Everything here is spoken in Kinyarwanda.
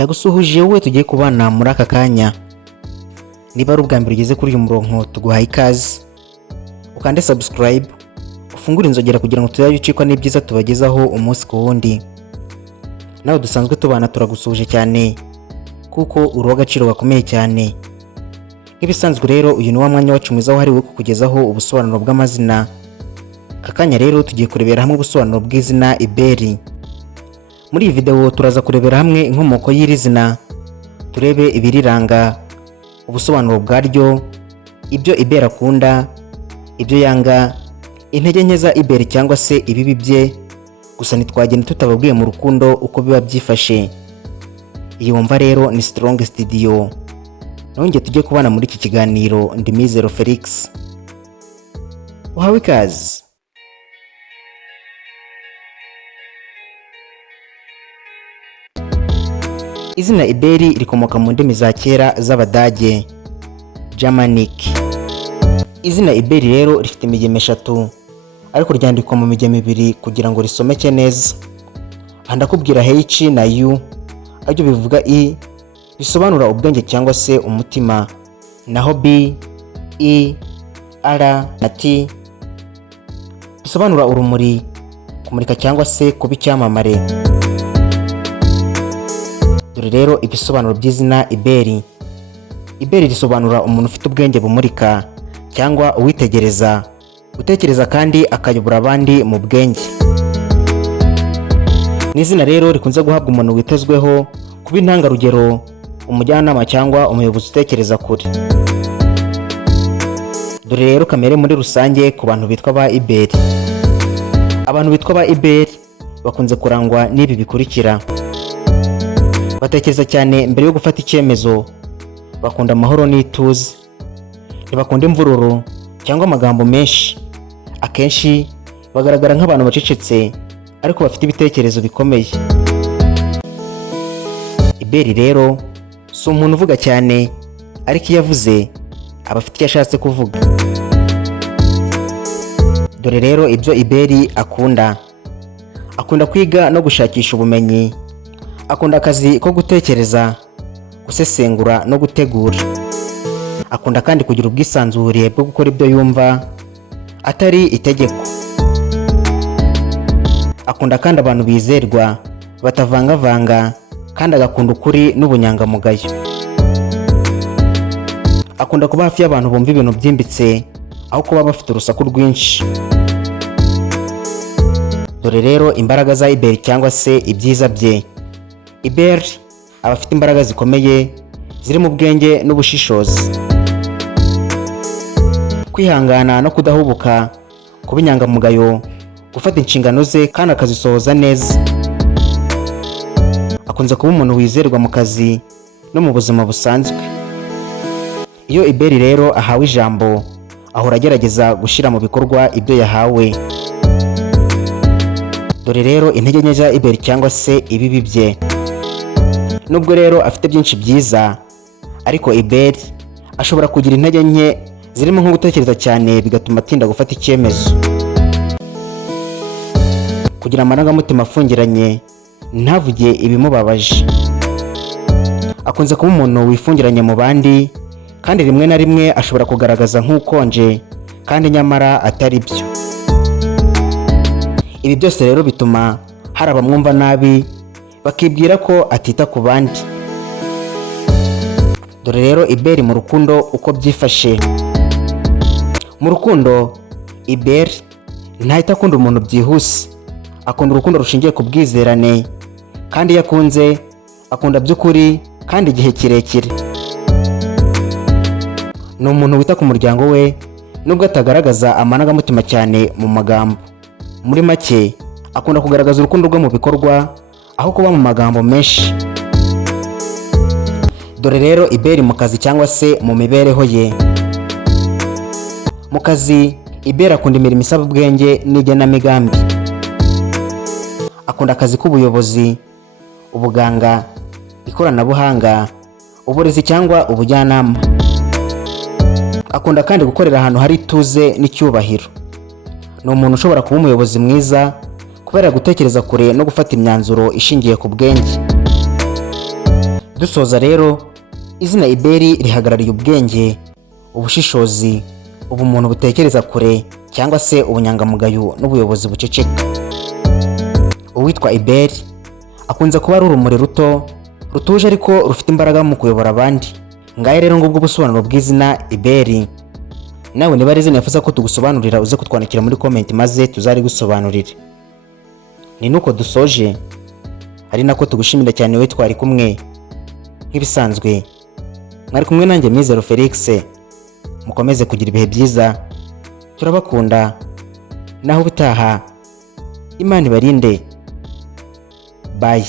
Ndagusuhuje wowe tugiye kubana muri aka kanya. Niba ari ubwa mbere ugeze kuri uyu murongo tuguhaye ikaze. Ukande subscribe, ufungure inzogera kugira ngo tuzajye ucikwa n'ibyiza tubagezaho umunsi ku wundi. Nawe dusanzwe tubana turagusuhuje cyane kuko uri uw'agaciro gakomeye cyane. Nk'ibisanzwe rero uyu ni wa mwanya wacu mwiza wahariwe kukugezaho ubusobanuro bw'amazina. Aka kanya rero tugiye kurebera hamwe ubusobanuro bw'izina Iberi. Muri iyi video turaza kurebera hamwe inkomoko y'iri zina, turebe ibiriranga, ubusobanuro bwaryo, ibyo Iberi akunda, ibyo yanga, intege nke za Iberi cyangwa se ibibi bye. Gusa ntitwagenda tutababwiye mu rukundo uko biba byifashe. Iyi wumva rero ni Strong Studio. Nongeye tujye kubana muri iki kiganiro, ndi Mizero Felix. Uhawe ikaze. Izina Iberi rikomoka mu ndimi za kera z'Abadage, Germanic. Izina Iberi rero rifite imigemo eshatu, ariko ryandikwa mu migemo ibiri kugira ngo risomeke neza. Aha ndakubwira H na U, aribyo bivuga I bisobanura ubwenge cyangwa se umutima, naho B, I, R na T bisobanura urumuri, kumurika cyangwa se kuba icyamamare. Dore rero ibisobanuro by'izina Iberi. Iberi risobanura umuntu ufite ubwenge bumurika cyangwa uwitegereza, utekereza kandi akayobora abandi mu bwenge. Ni izina rero rikunze guhabwa umuntu witezweho kuba intangarugero, umujyanama cyangwa umuyobozi utekereza kure. Dore rero kamere muri rusange ku bantu bitwa ba Iberi. Abantu bitwa ba Iberi bakunze kurangwa n'ibi bikurikira: batekereza cyane mbere yo gufata icyemezo, bakunda amahoro n'ituze, ntibakunda imvururu cyangwa amagambo menshi. Akenshi bagaragara nk'abantu bacecetse ariko bafite ibitekerezo bikomeye. Iberi rero si umuntu uvuga cyane, ariko iyo avuze aba afite icyo ashatse kuvuga. Dore rero ibyo Iberi akunda: akunda kwiga no gushakisha ubumenyi, akunda akazi ko gutekereza, gusesengura no gutegura. Akunda kandi kugira ubwisanzure bwo gukora ibyo yumva atari itegeko. Akunda kandi abantu bizerwa, batavangavanga, kandi agakunda ukuri n'ubunyangamugayo. Akunda kuba hafi y'abantu bumva ibintu byimbitse aho kuba bafite urusaku rwinshi. Dore rero imbaraga za Iberi cyangwa se ibyiza bye. Iberi aba afite imbaraga zikomeye ziri mu bwenge n'ubushishozi, kwihangana no kudahubuka, kuba inyangamugayo, gufata inshingano ze kandi akazisohoza neza. Akunze kuba umuntu wizerwa mu kazi no mu buzima busanzwe. Iyo Iberi rero ahawe ijambo, ahora agerageza gushyira mu bikorwa ibyo yahawe. Dore rero intege nke za Iberi cyangwa se ibibi bye. Nubwo rero afite byinshi byiza, ariko Iberi ashobora kugira intege nke zirimo nko gutekereza cyane bigatuma atinda gufata icyemezo, kugira amarangamutima afungiranye, ntavuge ibimubabaje. Akunze kuba umuntu wifungiranye mu bandi, kandi rimwe na rimwe ashobora kugaragaza nk'ukonje kandi nyamara atari byo. Ibi byose rero bituma hari abamwumva nabi, bakibwira ko atita ku bandi. Dore rero Iberi mu rukundo uko byifashe. Mu rukundo Iberi ntahita akunda umuntu byihuse, akunda urukundo rushingiye ku bwizerane, kandi iyo akunze akunda by'ukuri kandi igihe kirekire. Ni umuntu wita ku muryango we nubwo atagaragaza amarangamutima cyane mu magambo. Muri make akunda kugaragaza urukundo rwe mu bikorwa aho kuba mu magambo menshi. Dore rero Iberi mu kazi cyangwa se mu mibereho ye. Mu kazi Iberi akunda imirimo isaba ubwenge n'igenamigambi. Akunda akazi k'ubuyobozi, ubuganga, ikoranabuhanga, uburezi cyangwa ubujyanama. Akunda kandi gukorera ahantu hari ituze n'icyubahiro. Ni umuntu ushobora kuba umuyobozi mwiza kubera gutekereza kure no gufata imyanzuro ishingiye ku bwenge. Dusoza rero, izina Iberi rihagarariye ubwenge, ubushishozi, ubumuntu butekereza kure cyangwa se ubunyangamugayo n'ubuyobozi buceceka. Uwitwa Iberi akunze kuba ari urumuri ruto, rutuje ariko rufite imbaraga mu kuyobora abandi. Ngahe rero ngubwo ubusobanuro bw'izina Iberi. Nawe niba ari izina wifuza ko tugusobanurira, uze kutwandikira muri comment maze tuzari gusobanurire. Ni nuko dusoje, ari nako tugushimira cyane we twari kumwe. Nk'ibisanzwe mwari kumwe nanjye Mizero Felix. Mukomeze kugira ibihe byiza, turabakunda, naho ubutaha Imana ibarinde. Bye.